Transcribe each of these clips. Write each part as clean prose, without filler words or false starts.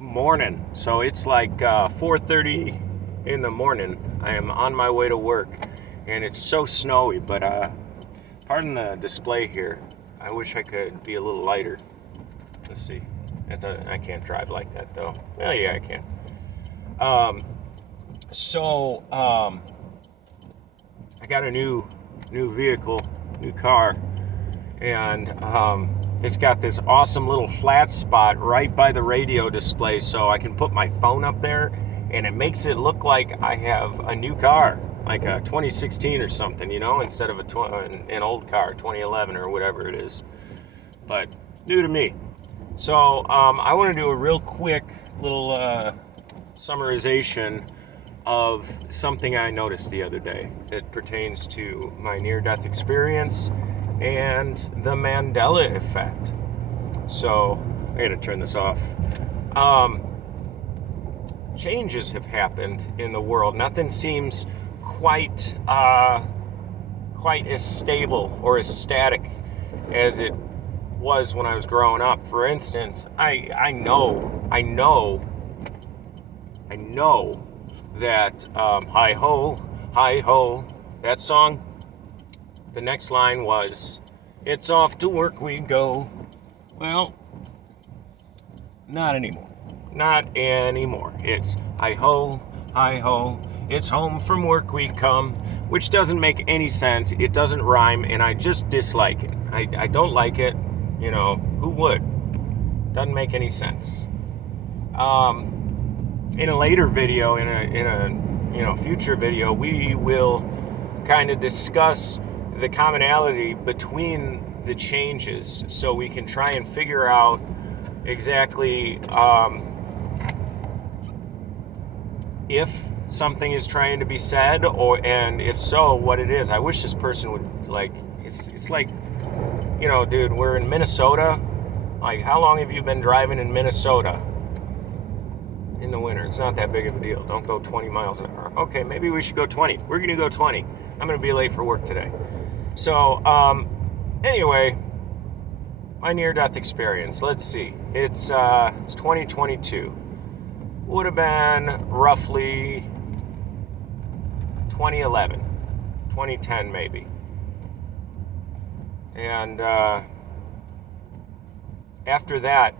Morning. So it's like 4:30 in the morning. I am on my way to work, and it's so snowy. But pardon the display here. I wish I could be a little lighter. Let's see. I can't drive like that though. Well, yeah, I can. Um, so I got a new vehicle, new car, and it's got this awesome little flat spot right by the radio display, so I can put my phone up there, and it makes it look like I have a new car, like a 2016 or something, instead of an old car, 2011 or whatever it is. But new to me. So I want to do a real quick little summarization of something I noticed the other day. It pertains to my near-death experience and the Mandela effect. So I gotta turn this off. Changes have happened in the world. Nothing seems quite as stable or as static as it was when I was growing up. For instance, I know that hi ho, that song. The next line was, "It's off to work we go." Well, not anymore. Not anymore. It's hi ho, it's home from work we come, which doesn't make any sense. It doesn't rhyme, and I just dislike it. I don't like it. Who would? Doesn't make any sense. In a later video, in a future video, we will kind of discuss the commonality between the changes, so we can try and figure out exactly if something is trying to be said, and if so, what it is. I wish this person would, it's like, dude, we're in Minnesota. Like, how long have you been driving in Minnesota in the winter? It's not that big of a deal. Don't go 20 miles an hour. Okay, maybe we should go 20. We're going to go 20. I'm going to be late for work today. So, anyway, my near-death experience. Let's see. It's 2022. Would have been roughly 2011, 2010 maybe. And after that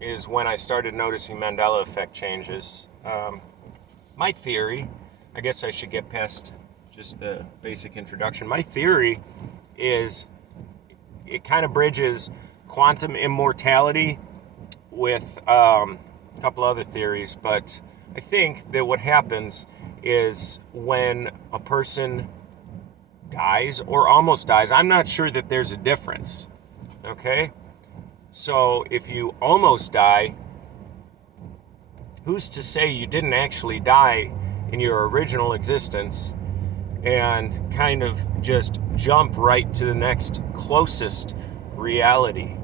is when I started noticing Mandela effect changes. My theory, I guess I should get past just the basic introduction. My theory is it kind of bridges quantum immortality with a couple other theories, but I think that what happens is when a person dies or almost dies, I'm not sure that there's a difference, okay? So if you almost die, who's to say you didn't actually die in your original existence and kind of just jump right to the next closest reality?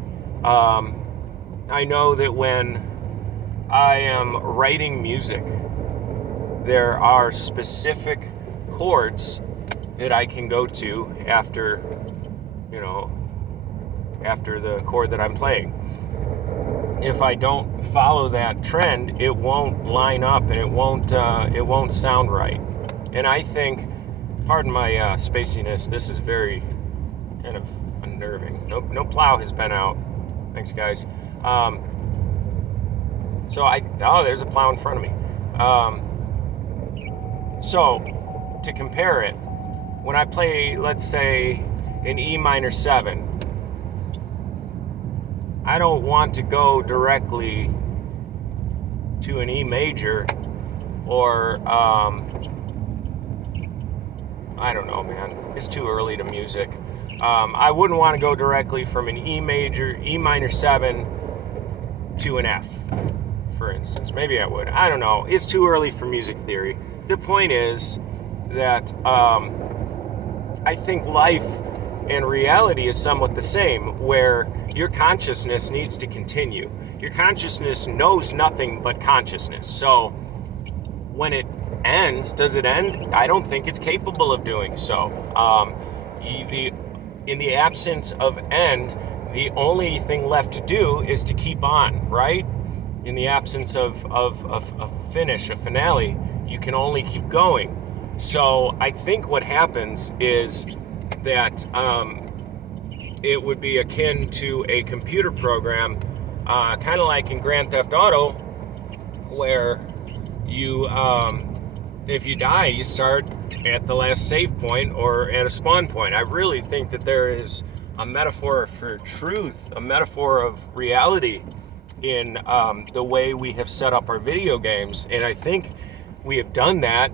I know that when I am writing music, there are specific chords that I can go to after the chord that I'm playing. If I don't follow that trend, it won't line up and it won't sound right. And I think, pardon my spaciness, this is very kind of unnerving. No plow has been out. Thanks, guys. There's a plow in front of me. So to compare it, when I play, let's say, an E minor 7, I don't want to go directly to an E major or, I don't know, man. It's too early to music. I wouldn't want to go directly from an E minor 7 to an F, for instance. Maybe I would. I don't know. It's too early for music theory. The point is that I think life and reality is somewhat the same, where your consciousness needs to continue. Your consciousness knows nothing but consciousness. So when it ends, does it end? I don't think it's capable of doing so. In the absence of end, the only thing left to do is to keep on, right? in the absence of a finish, a finale, you can only keep going. So I think what happens is that it would be akin to a computer program, kind of like in Grand Theft Auto, where you, if you die, you start at the last save point or at a spawn point. I really think that there is a metaphor for truth, a metaphor of reality in the way we have set up our video games. And I think we have done that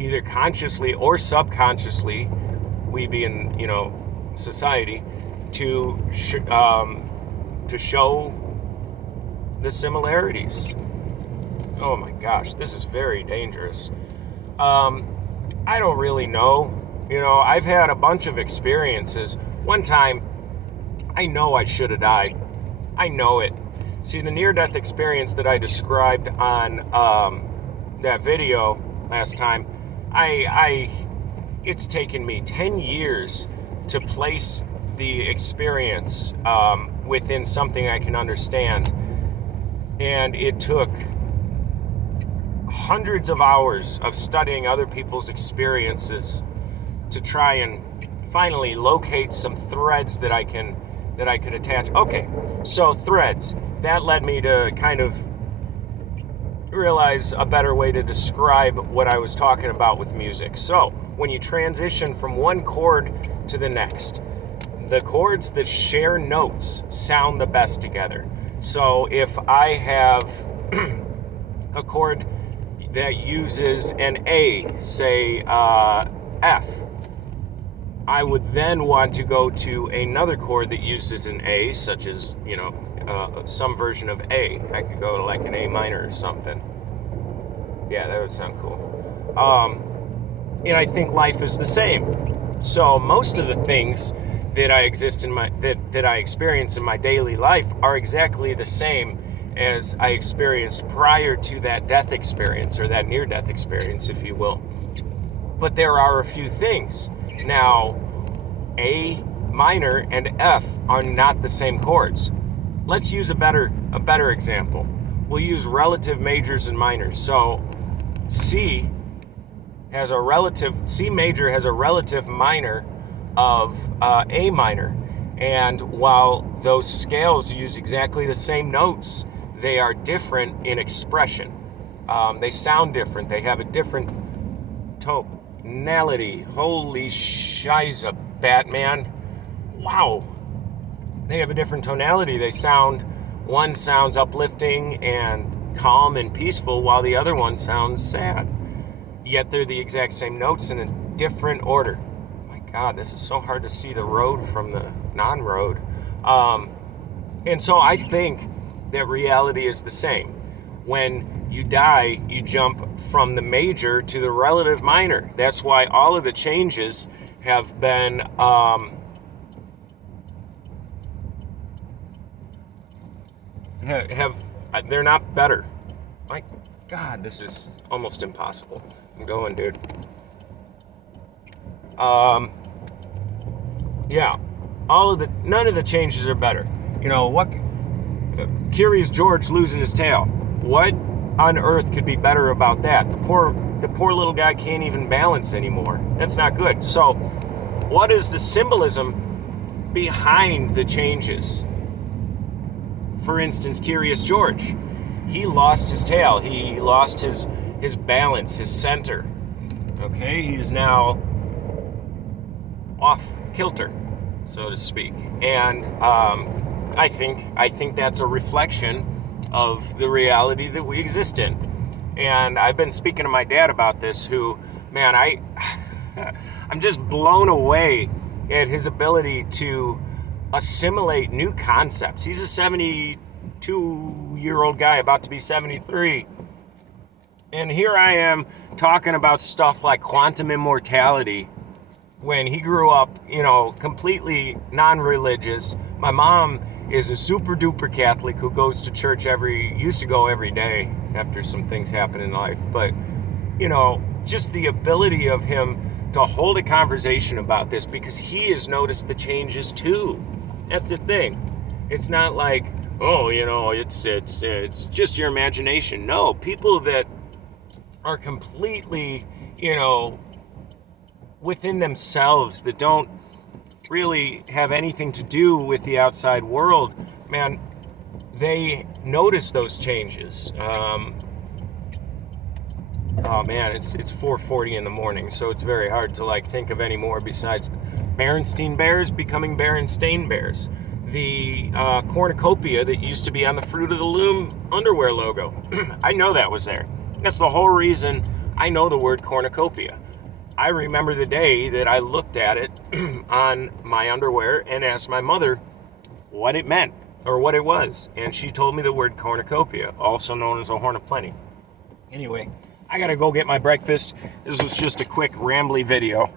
either consciously or subconsciously, we being, society, to show the similarities. Oh my gosh, this is very dangerous. I don't really know. I've had a bunch of experiences. One time, I know I should have died. I know it. See, the near-death experience that I described on that video last time, it's taken me 10 years to place the experience within something I can understand. And it took hundreds of hours of studying other people's experiences to try and finally locate some threads that I could attach. Okay, so threads. That led me to kind of realize a better way to describe what I was talking about with music. So, when you transition from one chord to the next, the chords that share notes sound the best together. So, if I have a chord that uses an A, say F, I would then want to go to another chord that uses an A, such as, some version of A. I could go to like an A minor or something. Yeah, that would sound cool. And I think life is the same. So most of the things that I experience in my daily life are exactly the same as I experienced prior to that death experience, or that near-death experience, if you will. But there are a few things. Now, A minor and F are not the same chords. Let's use a better example. We'll use relative majors and minors. So C major has a relative minor of A minor. And while those scales use exactly the same notes, they are different in expression. They sound different. They have a different tonality. Holy shiza, Batman. Wow. They have a different tonality. One sounds uplifting and calm and peaceful, while the other one sounds sad. Yet they're the exact same notes in a different order. My God, this is so hard to see the road from the non-road. And so I think that reality is the same. When you die, you jump from the major to the relative minor. That's why all of the changes have been they're not better. My God, this is almost impossible. I'm going, dude. Yeah, none of the changes are better. What? Curious George losing his tail. What on earth could be better about that? The poor little guy can't even balance anymore. That's not good. So, what is the symbolism behind the changes? For instance, Curious George. He lost his tail. He lost his balance, his center. Okay, he is now off kilter, so to speak. And I think that's a reflection of the reality that we exist in. And I've been speaking to my dad about this, who, man, I'm just blown away at his ability to assimilate new concepts. He's a 72-year-old guy, about to be 73. And here I am talking about stuff like quantum immortality when he grew up, completely non-religious. My mom is a super duper Catholic who goes to church used to go every day after some things happen in life. But, just the ability of him to hold a conversation about this, because he has noticed the changes too. That's the thing. It's not like, oh, it's just your imagination. No, people that are completely, within themselves, that don't really have anything to do with the outside world, man, they notice those changes. Oh man, it's 4:40 in the morning, so it's very hard to think of any more besides Berenstein Bears becoming Berenstain Bears. The cornucopia that used to be on the Fruit of the Loom underwear logo. I know that was there. That's the whole reason I know the word cornucopia. I remember the day that I looked at it on my underwear and asked my mother what it meant or what it was. And she told me the word cornucopia, also known as a horn of plenty. Anyway, I gotta go get my breakfast. This was just a quick rambly video.